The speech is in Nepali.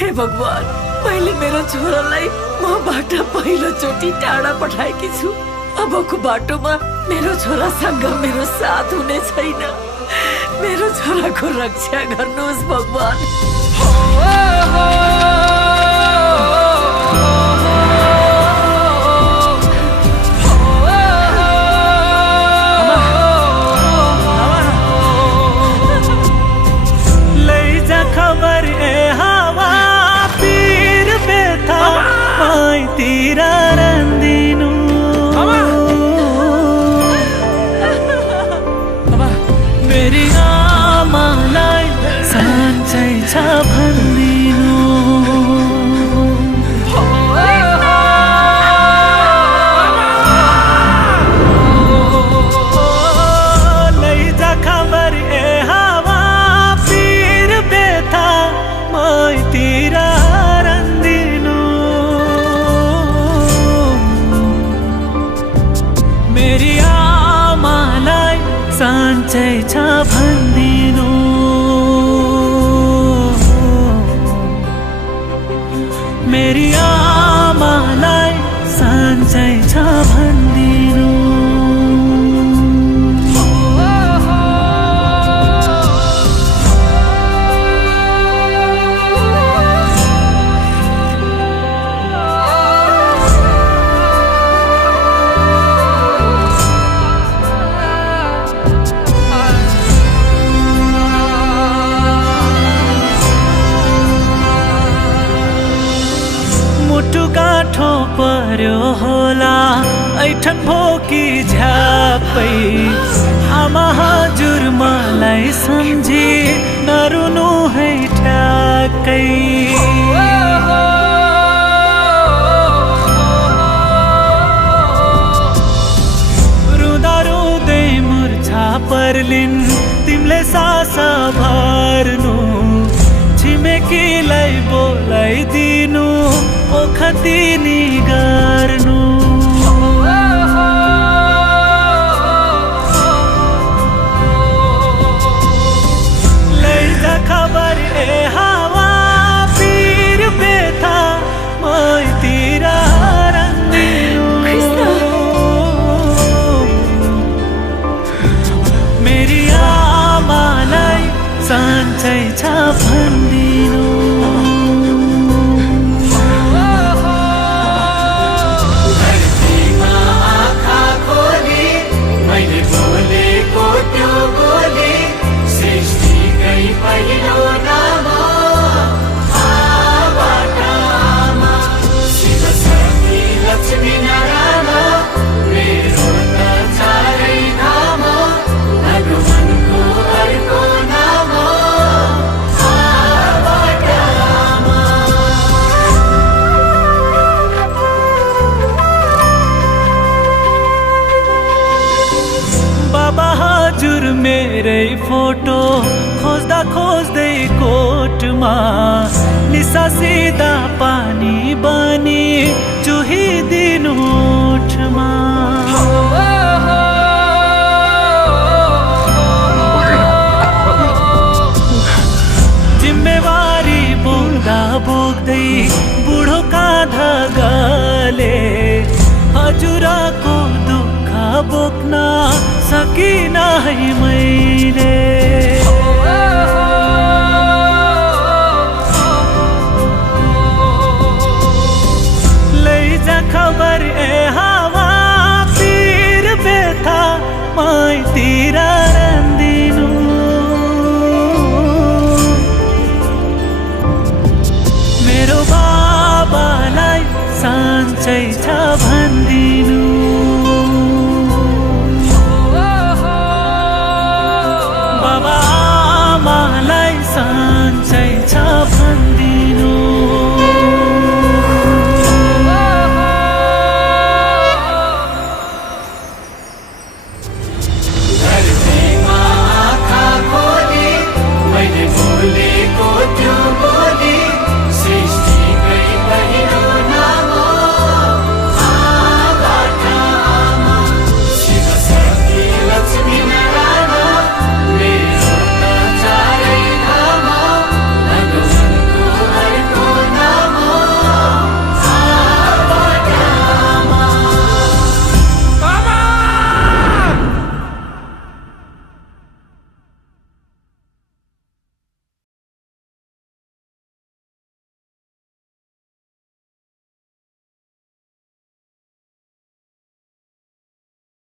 हे भगवान, मैले मेरो छोरालाई मबाट पहिलोचोटि टाढा पठाएकी छु। अबको बाटोमा मेरो छोरासँग मेरो साथ हुने छैन। मेरो छोराको रक्षा गर्नुहोस् भगवान। मेरी आमालाई साँच्चै छ भन्दिनु। लैजा खबर ए हावा पीर बेथा मैतिर रन्दिनु। मेरी आमालाई साँच्चै छ भन्दिनु। मेरी आमालाई साँच्चै छ भन्दिनु। मुटु गाँठो पर्यो होला ऐठन भोकी झ्यापै। आमा हजुर मलाई सम्झी नरुनु है ठ्याक्कै। रुँदा रुँदै मुर्छा पर्लिन् तिमीले सास भर्नु। छिमेकीलाई बोलाइदिनु ओखतिनी गर्नु। लैजा खबर ए हावा पीर बेथा मैतिर रन्दिनु। मेरी आमालाई साँच्चै छ भन्दिनु। हजुर मेरै फोटो खोज्दा खोज्दै कोटमा निसासिदा पानी बनी चुहिदिनु ओठमा। जिम्मेवारी बोक्दा बोक्दै बुढो काँधा गले हजुरको दुःख बोक्न सकिन है मैले। लैजा खबर ए हावा पीर बेथा मैतिर रन्दिनु। मेरो बाबालाई साँच्चै छ भन्दिनु।